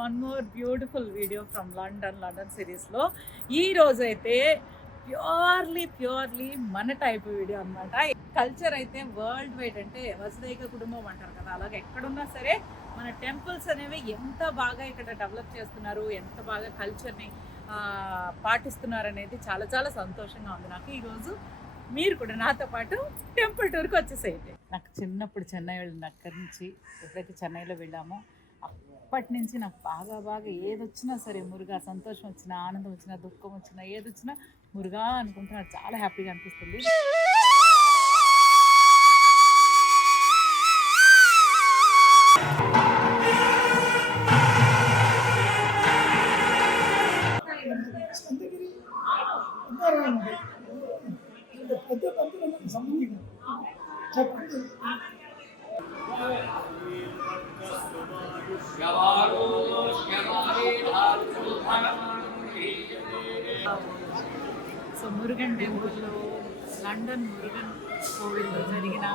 One more beautiful video from London London సిరీస్లో ఈ అయితే ప్యూర్లీ ప్యూర్లీ మన టైప్ వీడియో అనమాట కల్చర్ అయితే వరల్డ్ వైడ్ అంటే వసుదైక కుటుంబం అంటారు కదా అలాగే ఎక్కడున్నా సరే మన టెంపుల్స్ అనేవి ఎంత బాగా ఇక్కడ డెవలప్ చేస్తున్నారు ఎంత బాగా కల్చర్ని పాటిస్తున్నారు అనేది చాలా చాలా సంతోషంగా ఉంది నాకు. ఈరోజు మీరు కూడా నాతో పాటు టెంపుల్ టూర్కి వచ్చేసేయండి. నాకు చిన్నప్పుడు చెన్నై వెళ్ళిన అక్కడి నుంచి ఎప్పుడైతే చెన్నైలో వెళ్ళామో అప్పటి నుంచి నాకు బాగా బాగా ఏది వచ్చినా సరే మురుగా సంతోషం వచ్చినా ఆనందం వచ్చినా దుఃఖం వచ్చినా ఏది వచ్చినా మురుగా అనుకుంటే నాకు చాలా హ్యాపీగా అనిపిస్తుంది. పెద్ద పంతులకు సంబంధించిన చెప్పండి. సో మురుగన్ టెంపుల్లో లండన్ మురుగన్ కోవిల్లో జరిగిన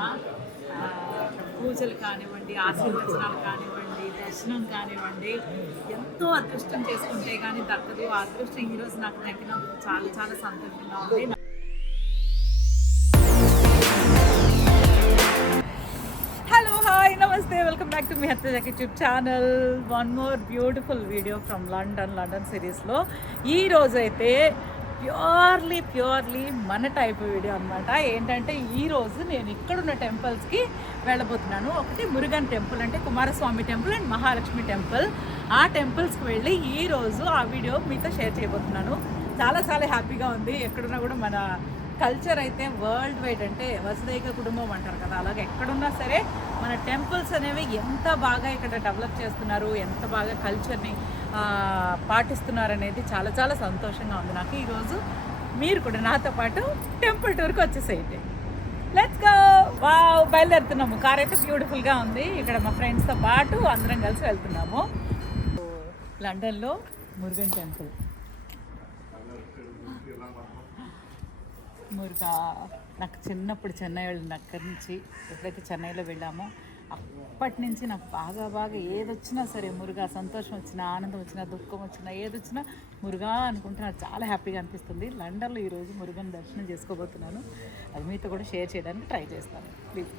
పూజలు కానివ్వండి ఆశీర్వచనాలు కానివ్వండి దర్శనం కానివ్వండి ఎంతో అదృష్టం చేసుకుంటే కానీ దక్కదు ఆ అదృష్టం ఈరోజు నాకు దక్కినందుకు చాలా చాలా సంతోషంగా ఉంది. హలో హాయ్ నమస్తే వెల్కమ్ బ్యాక్ టు మీ హత్య YouTube channel one more beautiful video from London London సిరీస్లో ఈ ప్యూర్లీ ప్యూర్లీ మన టైప్ వీడియో అనమాట ఏంటంటే ఈరోజు నేను ఇక్కడున్న టెంపుల్స్కి వెళ్ళబోతున్నాను. ఒకటి మురుగన్ టెంపుల్ అంటే Kumaraswamy temple and Mahalakshmi temple ఆ టెంపుల్స్కి వెళ్ళి ఈ రోజు ఆ వీడియో మీతో షేర్ చేయబోతున్నాను. చాలా చాలా హ్యాపీగా ఉంది. ఎక్కడున్నా కూడా మన కల్చర్ అయితే వరల్డ్ వైడ్ అంటే వసుదైక కుటుంబం అంటారు కదా అలాగే ఎక్కడున్నా సరే మన టెంపుల్స్ అనేవి ఎంత బాగా ఇక్కడ డెవలప్ చేస్తున్నారు ఎంత బాగా కల్చర్ని పాటిస్తున్నారు అనేది చాలా చాలా సంతోషంగా ఉంది నాకు. ఈరోజు మీరు కూడా నాతో పాటు టెంపుల్ టూర్కి వచ్చేసేయండి. Let's go wow! బయలుదేరుతున్నాము. కార్ అయితే బ్యూటిఫుల్గా ఉంది. ఇక్కడ మా ఫ్రెండ్స్తో పాటు అందరం కలిసి వెళ్తున్నాము. లండన్లో మురుగన్ టెంపుల్. మురుగా నాకు చిన్నప్పుడు చెన్నై వెళ్ళిన అక్కడి నుంచి ఎప్పుడైతే చెన్నైలో వెళ్ళామో అప్పటి నుంచి నాకు బాగా బాగా ఏదొచ్చినా సరే మురుగా సంతోషం వచ్చినా ఆనందం వచ్చినా దుఃఖం వచ్చినా ఏదొచ్చినా మురుగా అనుకుంటే నాకు చాలా హ్యాపీగా అనిపిస్తుంది. లండన్లో ఈరోజు మురుగన్ దర్శనం చేసుకోబోతున్నాను. అది మీతో కూడా షేర్ చేయడానికి ట్రై చేస్తాను. Please.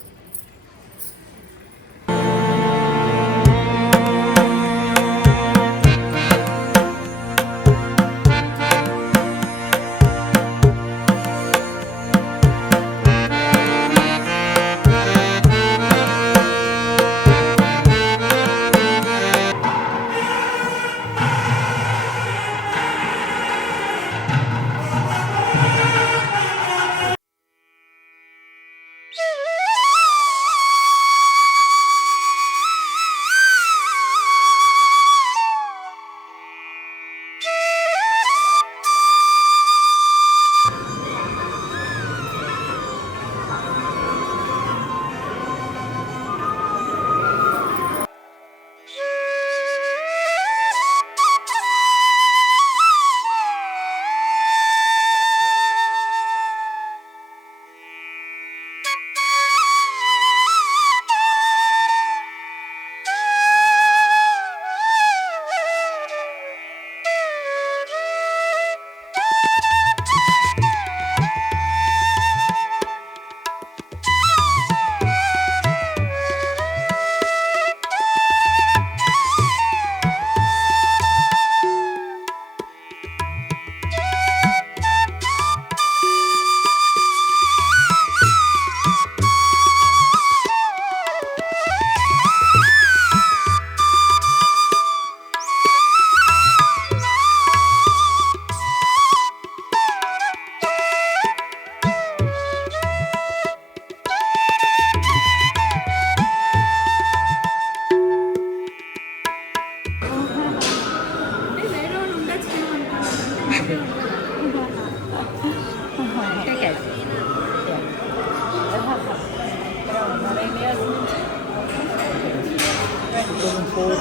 Thousand four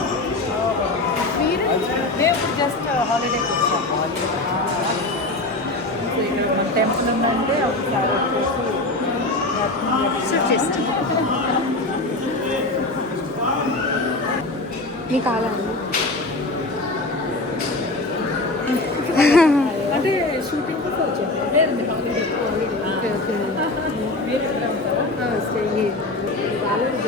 just holiday so ఇక్కడ టెంపుల్ ఉందంటే ఒకసారి వచ్చేసి మీ కాలండి అంటే షూటింగ్ కూడా వచ్చాను లేదండి హాలిడే మీరు స్టే జాగ్రత్త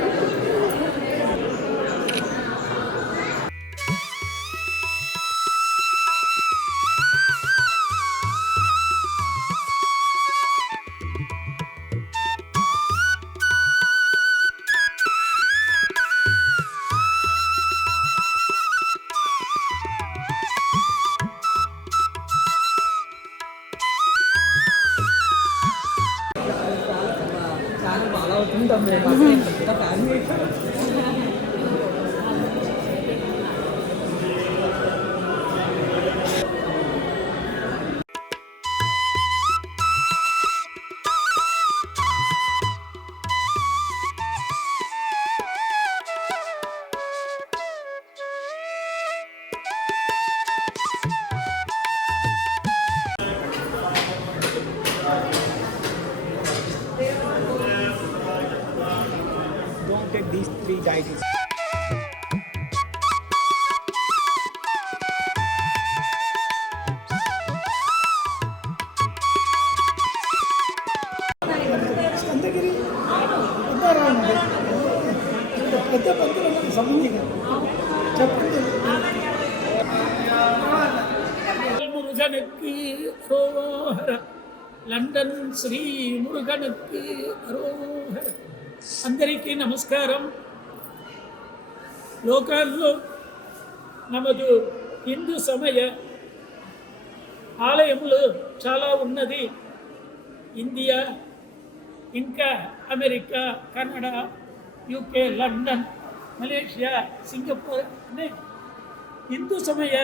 పెద్ద భక్తులు మనకు సంబంధం చెప్పండి முருகனுக்கு ரோஹர லண்டன் ஸ்ரீ முருகனுக்கு ரோஹர అందరికీ నమస్కారం లోకాల్లో నమదు హిందూ సమయ ఆలయములు చాలా ఉన్నది ఇండియా ఇంకా America Canada UK London Malaysia Singapore అనే హిందూ సమయ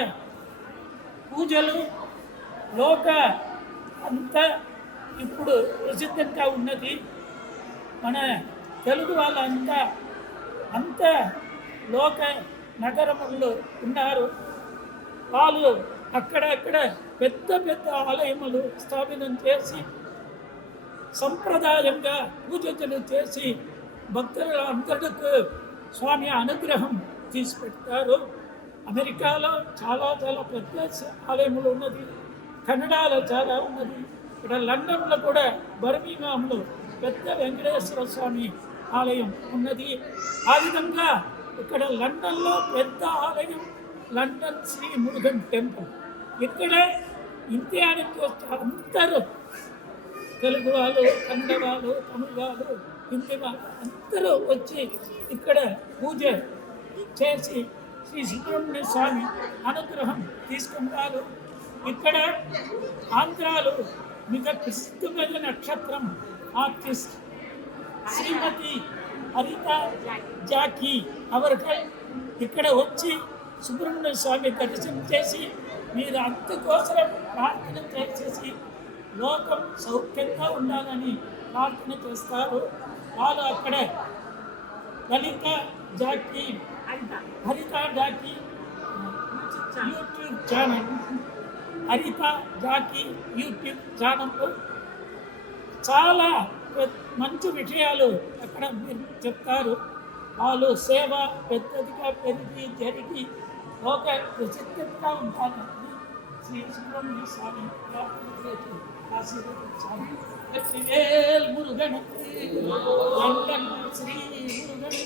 పూజలు లోక అంతా ఇప్పుడు ప్రసిద్ధంగా ఉన్నది. మన తెలుగు వాళ్ళంతా అంత లోక నగరములు ఉన్నారు. వాళ్ళు అక్కడక్కడ పెద్ద పెద్ద ఆలయములు స్థాపనం చేసి సంప్రదాయంగా పూజలు చేసి భక్తుల అందరికీ స్వామి అనుగ్రహం తీసుపెడతారు. అమెరికాలో చాలా చాలా పెద్ద ఆలయములు ఉన్నది. కన్నడలో చాలా ఉన్నది. ఇక్కడ లండన్లో కూడా బర్మింగ్హామ్లో పెద్ద వెంకటేశ్వర స్వామి ఆలయం ఉన్నది. ఆ విధంగా ఇక్కడ లండన్లో పెద్ద ఆలయం లండన్ శ్రీ మురుగన్ టెంపుల్. ఇక్కడ ఇండియానికి అందరూ. తెలుగు వాళ్ళు కన్నడ వాళ్ళు తమిళ వాళ్ళు ఇందులో అందరూ వచ్చి ఇక్కడ పూజ చేసి శ్రీ సుబ్రహ్మణ్య స్వామి అనుగ్రహం తీసుకుంటారు. ఇక్కడ ఆంధ్రాలో మిగ ప్రసిద్ధమైన నక్షత్రం ఆర్టిస్ట్ శ్రీమతి హరిత జాకి అవర్గా ఇక్కడ వచ్చి సుబ్రహ్మణ్య స్వామి దర్శనం చేసి మీరు అందుకోసం ప్రార్థన చేసేసి లోకం సౌఖ్యంగా ఉండాలని ప్రార్థన చేస్తారు. వాళ్ళు అక్కడ. Lalitha Jakki Haritha Jakki YouTube channel. Haritha Jakki YouTube ఛానల్లో చాలా మంచి విషయాలు అక్కడ మీరు చెప్తారు. వాళ్ళు సేవ పెద్దదిగా పెరిగి జరిగి లోక ప్రసిద్ధంగా ఉండాలని ஸ்ரீசுப்பிரமணிய சுவாமி சுவாமி வெற்றிவேல் முருகனுக்கு மங்கள் ஸ்ரீ முருகன்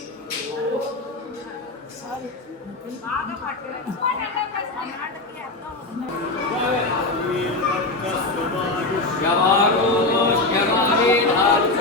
யாரோ யாரே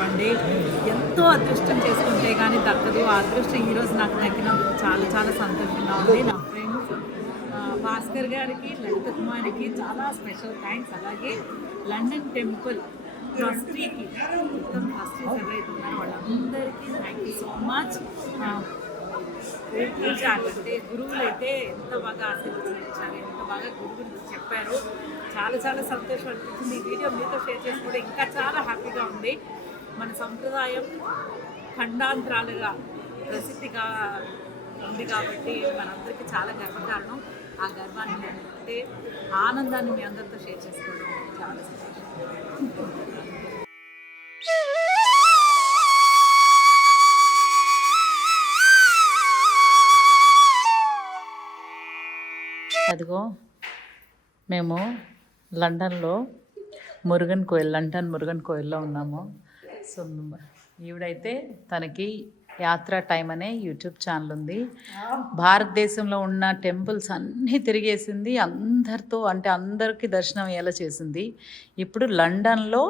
దర్శనం ఎంతో అదృష్టం చేసుకుంటే కానీ దక్కదు ఆ అదృష్టం ఈరోజు నాకు దక్కినందుకు చాలా చాలా సంతోషంగా ఉంది. నా ఫ్రెండ్స్ భాస్కర్ గారికి లలిత కుమారికి చాలా స్పెషల్ థ్యాంక్స్. అలాగే లండన్ టెంపుల్ ట్రస్టీకి మొత్తం ట్రస్టీస్ ఎవరైతే ఉన్నారో వాళ్ళందరికీ థ్యాంక్ యూ సో మచ్ అంటే గురువులు అయితే ఎంత బాగా ఆశీర్వదించారు ఎంత బాగా గురువు గురించి చెప్పారు. చాలా చాలా సంతోషం అనిపించింది. ఈ వీడియో మీతో షేర్ చేసుకోవడం ఇంకా చాలా హ్యాపీగా ఉంది. మన సంప్రదాయం ఖండాంతరాలుగా ప్రసిద్ధిగా ఉంది కాబట్టి మనందరికీ చాలా గర్వకారణం. ఆ గర్వాన్ని అంటే ఆనందాన్ని మీ అందరితో షేర్ చేసుకోవడం చాలా సంతోషం. అదిగో మేము లండన్లో మురుగన్ కోయిల్ లండన్ మురుగన్ కోయిల్లో ఉన్నాము. సో ఈవిడైతే తనకి యాత్ర టైం అనే యూట్యూబ్ ఛానల్ ఉంది. భారతదేశంలో ఉన్న టెంపుల్స్ అన్నీ తిరిగేసింది. అందరితో అంటే అందరికీ దర్శనం అయ్యేలా చేసింది. ఇప్పుడు లండన్లో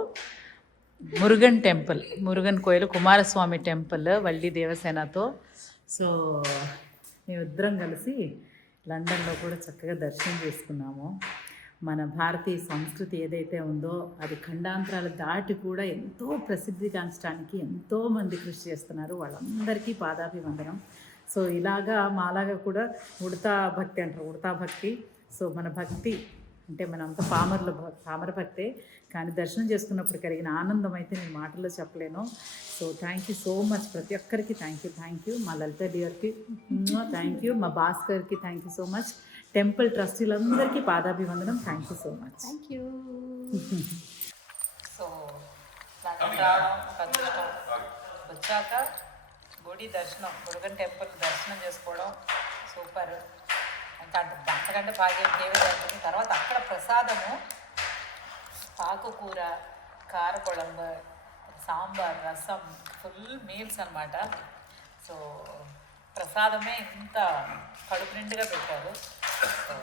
మురుగన్ టెంపుల్ మురుగన్ కోయిల్ కుమారస్వామి టెంపుల్ వల్లి దేవసేనతో. సో మేమిద్దరం కలిసి లండన్లో కూడా చక్కగా దర్శనం చేసుకున్నాము. మన భారతీయ సంస్కృతి ఏదైతే ఉందో అది ఖండాంతరాలు దాటి కూడా ఎంతో ప్రసిద్ధిగాంచడానికి ఎంతోమంది కృషి చేస్తున్నారు. వాళ్ళందరికీ పాదాభివందనం. సో ఇలాగా మాలాగా కూడా ఉడతా భక్తి అంటారు. ఉడతా భక్తి. సో మన భక్తి అంటే మనంతా పామర్ల పామర భక్తే. కానీ దర్శనం చేసుకున్నప్పుడు కలిగిన ఆనందం అయితే నేను మాటల్లో చెప్పలేను. So thank you so much ప్రతి ఒక్కరికి థ్యాంక్ యూ థ్యాంక్ యూ మా లలిత డియర్కి థ్యాంక్ యూ మా భాస్కర్కి thank you so much temple ట్రస్టీలందరికీ పాదాభివందనం. Thank you so much thank you so వచ్చాక గుడి దర్శనం మురుగన్ టెంపుల్ దర్శనం చేసుకోవడం సూపర్. ఇంకా అంత అంతకంటే భాగ్యం ఇంకేమీ జరుగుతుంది తర్వాత అక్కడ ప్రసాదము ఆకుకూర కారకొళంబు సాంబార్ రసం ఫుల్ మీల్స్ అన్నమాట. సో ప్రసాదమే ఇంత కడుపు నిండుగా పెట్టారు. సో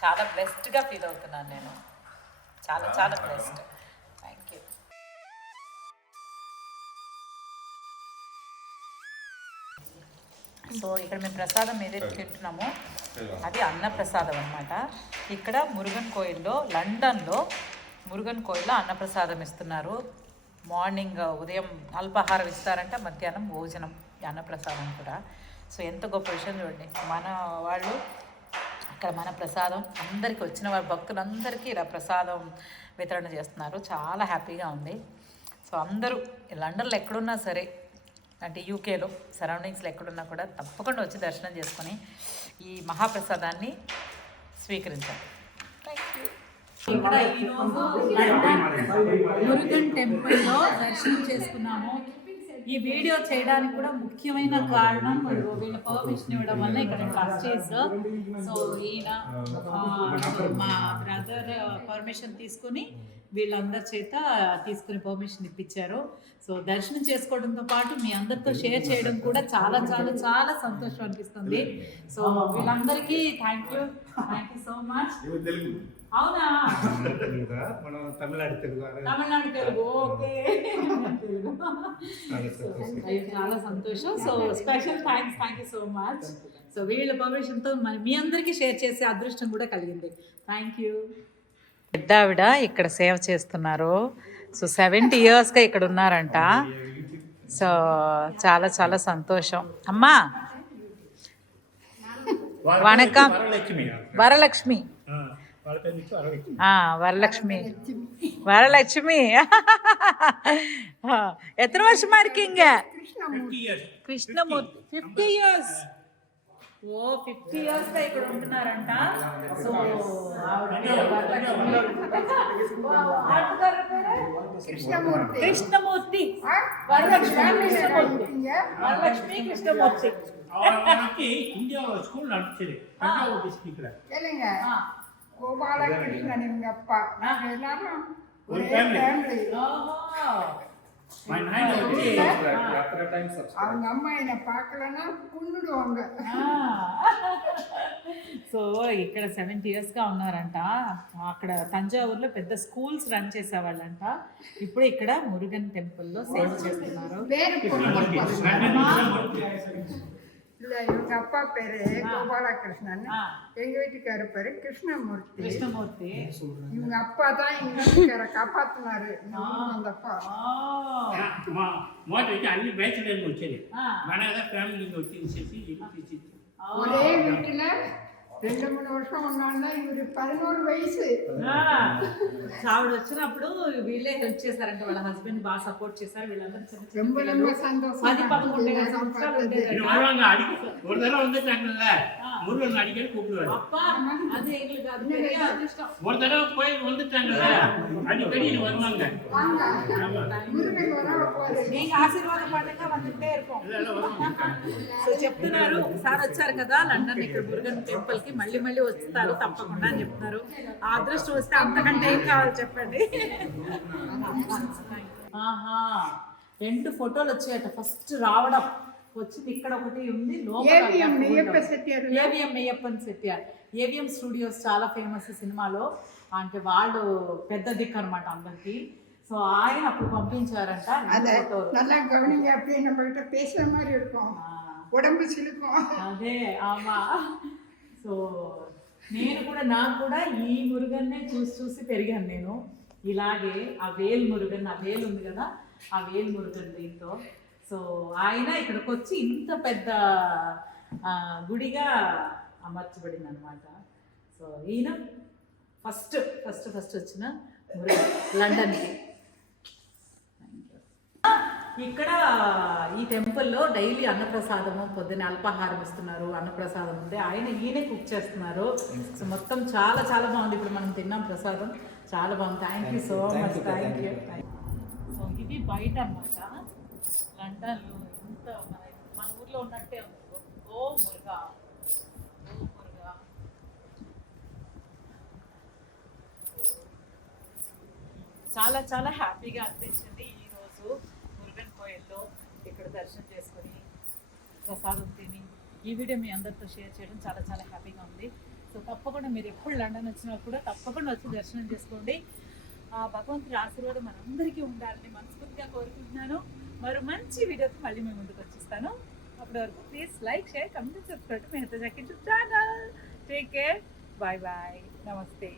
చాలా బ్లెస్డ్గా ఫీల్ అవుతున్నాను నేను. చాలా చాలా బ్లెస్డ్ థ్యాంక్ యూ సో ఇక్కడ మేము ప్రసాదం ఏదైతే తింటున్నామో అది అన్న ప్రసాదం అనమాట ఇక్కడ మురుగన్ కోయిల్లో లండన్లో మురుగన్ కోయిల్లో అన్నప్రసాదం ఇస్తున్నారు. మార్నింగ్ ఉదయం అల్పాహారం ఇస్తారంట మధ్యాహ్నం భోజనం అన్నప్రసాదం కూడా. సో ఎంత గొప్ప విషయం చూడండి. మన వాళ్ళు అక్కడ మన ప్రసాదం. అందరికీ వచ్చిన వారి భక్తులందరికీ ఇలా ప్రసాదం వితరణ చేస్తున్నారు. చాలా హ్యాపీగా ఉంది. సో అందరూ లండన్లో ఎక్కడున్నా సరే అంటే యూకేలో సరౌండింగ్స్లో ఎక్కడున్నా కూడా తప్పకుండా వచ్చి దర్శనం చేసుకొని ఈ మహాప్రసాదాన్ని స్వీకరించాలి ఇక్కడ ఈరోజు మురుగన్ టెంపుల్లో దర్శనం చేసుకున్నాము. ఈ వీడియో చేయడానికి కూడా ముఖ్యమైన కారణం వీళ్ళ పర్మిషన్ ఇవ్వడం వల్ల ఇక్కడ ట్రస్టీస్ సో ఈయన మా బ్రదర్ పర్మిషన్ తీసుకుని వీళ్ళందరి చేత తీసుకుని పర్మిషన్ ఇప్పించారు. సో దర్శనం చేసుకోవడంతో పాటు మీ అందరితో షేర్ చేయడం కూడా చాలా చాలా చాలా సంతోషం అనిపిస్తుంది. సో వీళ్ళందరికీ thank you thank you so much అవునా? తెలుగుదా మనం తమిళనాడు తెలుగు. తమిళనాడు తెలుగు ఓకే. చాలా సంతోషం. అయ్యో, చాలా సంతోషం. So special thanks thank you so much so వీళ్ళ పర్మిషన్తో మరి మీ అందరికీ షేర్ చేసే అదృష్టం కూడా కలిగింది. థ్యాంక్ యూ పెద్ద ఆవిడ ఇక్కడ సేవ చేస్తున్నారు. సో సెవెంటీ ఇయర్స్గా ఇక్కడ ఉన్నారంట. సో చాలా చాలా సంతోషం. అమ్మా. వణకం వరలక్ష్మి. వరలక్ష్మి ఆ, వాళ్ళ పేరు నీకు అరవై ఆ, వరలక్ష్మి వరలక్ష్మి ఎత్తన వర్షం இருக்கீங்க కృష్ణమూర్తి ఫిఫ్టీ ఇయర్స్ ఓ ఫిఫ్టీ ఇయర్స్ ఇక్కడ ఉంటున్నారంట సో ఆవిడ వరలక్ష్మి. ఆవిడ పేరు? కృష్ణమూర్తి కృష్ణమూర్తి వరలక్ష్మి కృష్ణమూర్తి వరలక్ష్మి కృష్ణమూర్తి அவனுக்கு இந்தியா ஸ்கூல் நடத்துச்சு தஞ்சாவூர் டிஸ்ட்ரிக்ட்ல கேளுங்க கோபாலகிருஷ்ணன் இவங்க அப்பா நாங்க எல்லாரும் ஒரு ஒரே family. ஃபேமிலி ఓహో மை நைன் வந்து அவங்க அம்மா என்ன பார்க்கலன்னா கொன்னுடுவாங்க సో ఇక్కడ సెవెంటీ ఇయర్స్గా ఉన్నారంట అక్కడ తంజావూరులో పెద్ద స్కూల్స్ రన్ చేసేవాళ్ళంట ఇప్పుడు ఇక్కడ మురుగన్ టెంపుల్లో సేవ చేస్తున్నారు பேரு பொண்ணு இல்லை இவங்க அப்பா பேரு கோபாலகிருஷ்ணன் எங்க வீட்டுக்காரு பேரு கிருஷ்ணமூர்த்தி. கிருஷ்ணமூர்த்தி. இவங்க அப்பா தான் எங்க வீட்டுக்கார நானும் அந்த அப்பா. மோட்டருக்கு அள்ளி பேச்சுலேருந்து வச்சது மனதான் ஃபேமிலிங்க வச்சு ஒரே வீட்டுல ரெண்டு மூணு வருஷம் ஒன்னால இவரு பதினோரு வயசு ఆ. సో ఆవిడ వచ్చినప్పుడు వీళ్ళే హెల్ప్ చేశారంట వాళ్ళ హస్బెండ్ బాగా సపోర్ట్ చేశారు వీళ్ళందరూ చిన్న చిన్న ரொம்ப పిల్లలు. ரொம்ப சந்தோஷம் పది పదకొండు సంవత్సరాలు ఉండేది இது வருவாங்க அடிக்க ஒரு தடவை வந்துட்டாங்கல்ல முருகன் அடிக்கடி கூப்பிடுவாரு అప్పా అది ఎగులు కాదు పెరిగే అదృష్టం ஒரு தடவை போய் வந்துட்டாங்கல்ல அடிக்கடி இங்க வருவாங்க வாங்க முருகன் வர போகுது నీకు ఆశీర్వాద పండుగ வந்துட்டே இருக்கும் సో చెప్తున్నారు ఒకసారి వచ్చారు కదా లండన్ ఇక్కడ మురుగన్ టెంపుల్ కి మళ్ళీ మళ్ళీ వస్తారు తప్పకుండా అని చెప్తున్నారు ఆ అదృష్టం వస్తే అంతకంటే ఏం కావాలి చెప్పండి ఆహా రెండు ఫోటోలు వచ్చాయట ఫస్ట్ రావడం వచ్చింది ఇక్కడ ఒకటి ఉంది AVM Meiyappa Chettiar AVM Meiyappan Chettiar AVM studios చాలా ఫేమస్ సినిమాలో అంటే వాళ్ళు పెద్ద దిక్కు అనమాట అందరికి సో ఆయన అప్పుడు పంపించారంట రెండు அத ఫోటోలు நல்லா கவனிங்க அப்படியே நம்ம கிட்ட பேசுற மாதிரி இருக்கும் ఆ, உடம்பு சிலுக்கும் అదే ఆమా సో నేను కూడా నాకు కూడా ఈ మురుగన్నే చూసి చూసి పెరిగాను నేను ఇలాగే ఆ వేల్ మురుగన్ ఆ వేలు ఉంది కదా ఆ వేల్ మురుగన్ దీంతో సో ఆయన ఇక్కడికి వచ్చి ఇంత పెద్ద గుడిగా అమర్చబడింది అనమాట సో ఈయన ఫస్ట్ ఫస్ట్ ఫస్ట్ వచ్చిన లండన్కి. ఇక్కడ ఈ టెంపుల్లో డైలీ అన్నప్రసాదము పొద్దున్న అల్పాహారం ఇస్తున్నారు అన్నప్రసాదం ఉంది. ఆయన ఈయనే కుక్ చేస్తున్నారు. సో మొత్తం చాలా చాలా బాగుంది. ఇప్పుడు మనం తిన్నాం ప్రసాదం. చాలా బాగుంది. Thank you so much thank you so ఇది బయట అన్నమాట లండన్లో ఇంత మన మన ఊర్లో ఉన్నట్టే ఉంది. ఓ మురుగా ఓ మురుగా. చాలా చాలా హ్యాపీగా అనిపించింది ఈరోజు మురుగన్ కోయల్లో ఇక్కడ దర్శనం చేసుకొని ప్రసాదం తిని ఈ వీడియో మీ అందరితో షేర్ చేయడం చాలా చాలా హ్యాపీగా ఉంది. సో తప్పకుండా మీరు ఎప్పుడు లండన్ వచ్చినా కూడా తప్పకుండా వచ్చి దర్శనం చేసుకోండి. ఆ భగవంతుడి ఆశీర్వాదం మనందరికీ ఉండాలని మనస్ఫూర్తిగా కోరుకుంటున్నాను. మరో మంచి వీడియోతో మళ్ళీ మేము ముందుకు వచ్చేస్తాను. అప్పటి వరకు please like share comment subscribe me హెత్త channel take care bye bye నమస్తే